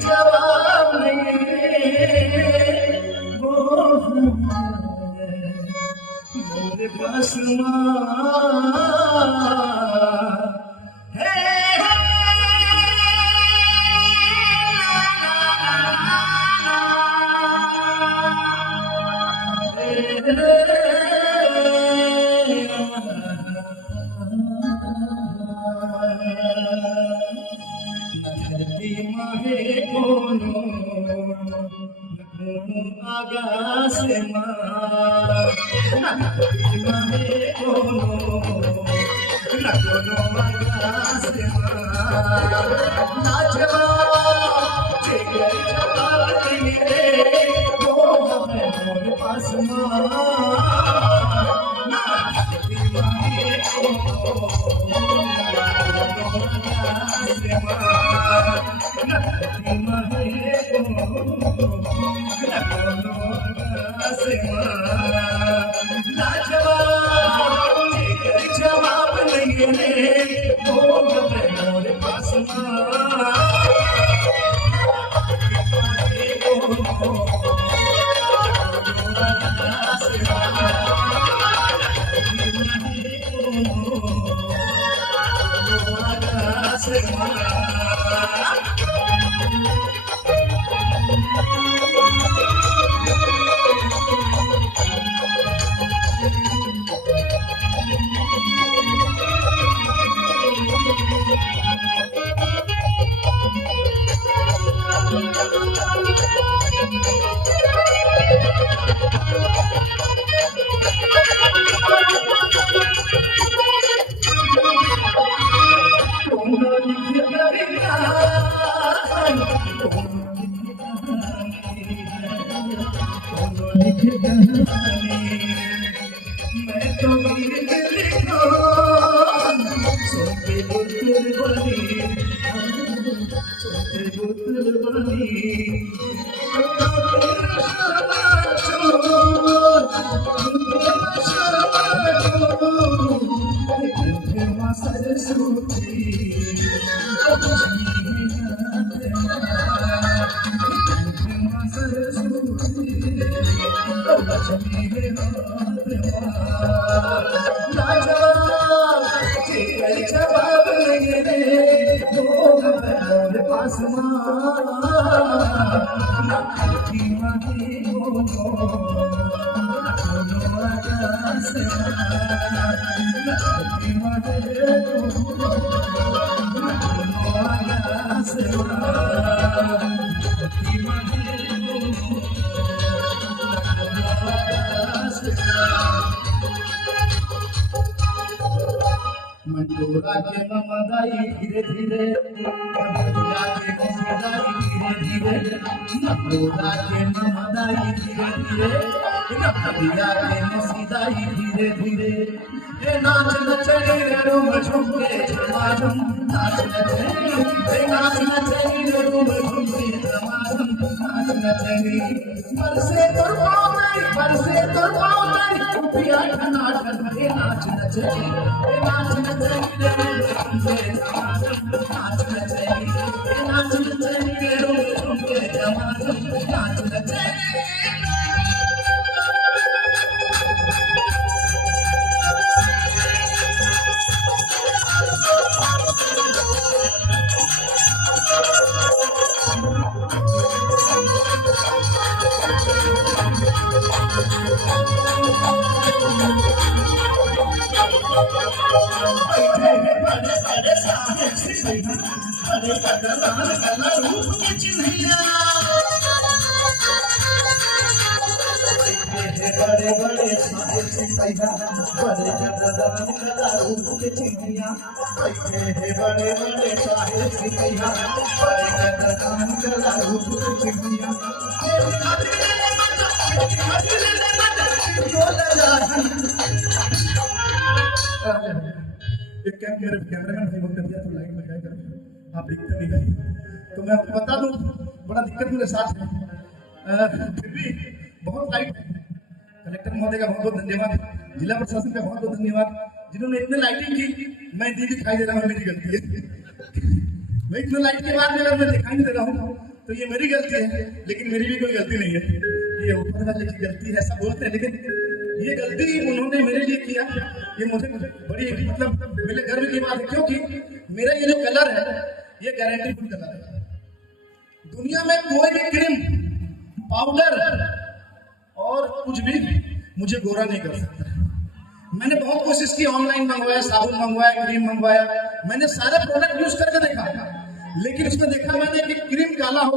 जवाब नहीं वो मेरे पास मंडोरा के ममदाई धीरे धीरे धीरे, न गोरा के न मदाई धीरे धीरे, न कबिया के न सीधाई धीरे धीरे। ये नाच नचनी रे रूम झुमके झमाझम, नाच नचनी रे नाच नचनी रे रूम झुमके झमाझम, नाच नचनी। बरसे तोर पाँव नहीं, बरसे तोर पाँव नहीं, उपिया ठनाठन रे नाच नचनी रे नाच नचनी रे रूम झुमके झमाझम, नाच नचनी रे नाच नचनी रे रूम झुमके झमाझम, नाच नचनी। बड़े बड़े साहेब सिपहिया, बड़े कदरान कला रूप के चिन्हिया, बड़े बड़े साहेब सिपहिया, बड़े कदरान कला रूप के चिन्हिया, बैठे हैं बड़े बड़े साहेब सिपहिया, बड़े कदरान कला रूप के चिन्हिया। एक कैमरामैन है, वो कर दिया तो लाइट लगाया कर, आप दिखते नहीं है तो मैं आपको बता दूं, बड़ा दिक्कत मेरे साथ है, फिर भी बहुत लाइट है। कलेक्टर महोदय का बहुत बहुत धन्यवाद, जिला प्रशासन का बहुत बहुत धन्यवाद, जिन्होंने इतने लाइटिंग की। मैं नहीं दिखाई दे रहा हूँ, मेरी गलती है। मैं इतने लाइट के बाद अगर मैं दिखाई नहीं दे रहा हूँ तो ये मेरी गलती है, लेकिन मेरी भी कोई गलती नहीं है, ये ऊपर वाले की गलती है, ऐसा बोलते हैं। लेकिन ये गलती उन्होंने मेरे लिए किया, ये मुझे बड़ी मतलब मेरे गर्व की बात है, क्योंकि मेरा ये जो कलर है ये गारंटी फुल कलर है। दुनिया में कोई भी क्रीम, पाउडर और कुछ भी मुझे गोरा नहीं कर सकता। मैंने बहुत कोशिश की, ऑनलाइन मंगवाया, साबुन मंगवाया, क्रीम मंगवाया, मैंने सारे प्रोडक्ट यूज करके देखा, लेकिन उसमें देखा मैंने कि क्रीम काला हो गया।